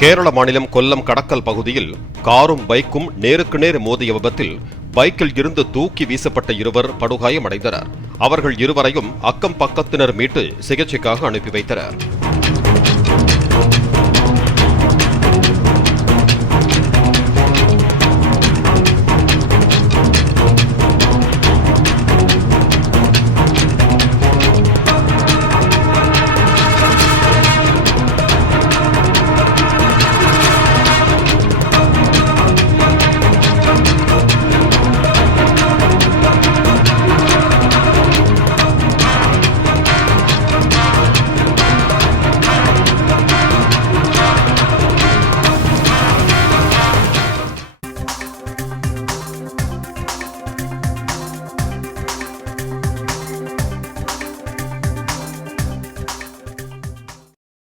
கேரள மாநிலம் கொல்லம் கடக்கல் பகுதியில் காரும் பைக்கும் நேருக்கு நேர் மோதிய விபத்தில் பைக்கில் இருந்து தூக்கி வீசப்பட்ட இருவர் படுகாயமடைந்தனர். அவர்கள் இருவரையும் அக்கம் பக்கத்தினர் மீட்டு சிகிச்சைக்காக அனுப்பி வைத்தனர்.